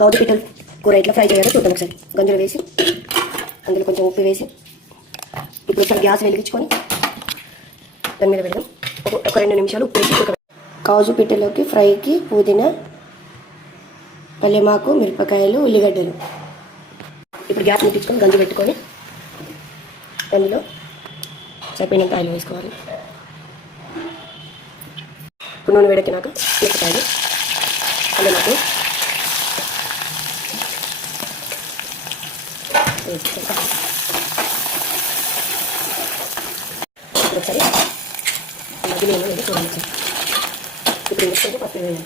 కౌజు పిట్టలు కూర ఎట్లా ఫ్రై చేయాలో చూద్దాం ఒకసారి. గంజులు వేసి అందులో కొంచెం ఉప్పు వేసి ఇప్పుడు ఒకసారి గ్యాస్ వెలిగించుకొని దాని మీద పెడదాం. ఒక 2 నిమిషాలు ఉప్పు వేసి కాజు పిట్టలోకి ఫ్రైకి పుదీనా, పల్లెమాకు, మిరపకాయలు, ఉల్లిగడ్డలు. ఇప్పుడు గ్యాస్ ముట్టించుకొని గంజు పెట్టుకొని అందులో సరిపోయినంత ఆయిల్ వేసుకోవాలి. ఇప్పుడు నూనె వేడెక్కినాక మిరపకాయలు, పల్లెమాకు ఒకసారి మధ్యలో ఏమో లేదు చూడండి. ఇప్పుడు వేసుకుంటే పప్పు వేయాలి.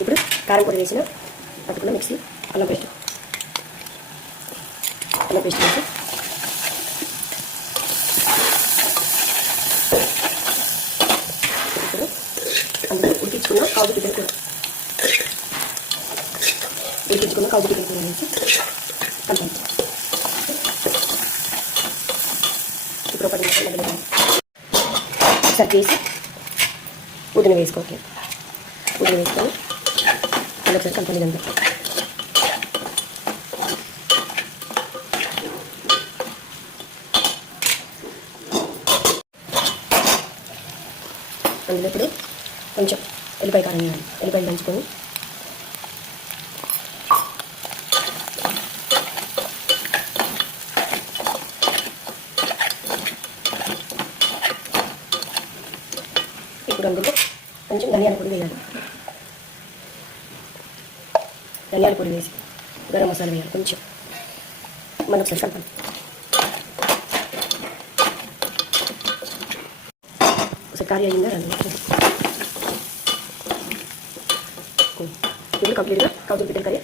ఇప్పుడు కారం పొడి వేసిన పట్టుకున్న మిక్సీ అల్లం పేస్ట్ వేసి ఇప్పుడు అందులో ఉడికించుకున్న కాజు పిట్టల కూర వేసి కలపాలి. ఇప్పుడు 10 నిమిషాలు మధ్యలో ఒకసారి చేసి పుదీనా వేసుకోవాలి. పుదీనా వేసుకొని ఒకసారి కలపాలి. ఇదంతా అందులో ఇప్పుడు కొంచెం ఎల్లిపాయ కారం వేయాలి. ఎల్లిపాయలు దంచుకొని ఇప్పుడు అందులో కొంచెం ధనియాల పొడి వేయాలి. ధనియాల పొడి వేసి గరం మసాలా వేయాలి. కొంచెం మనం ఒకసారి కలపాలి. ఒకసారి కర్రీ అయిందా రండి. ఇప్పుడు కంప్లీట్గా కాజు పిట్టల కర్రీ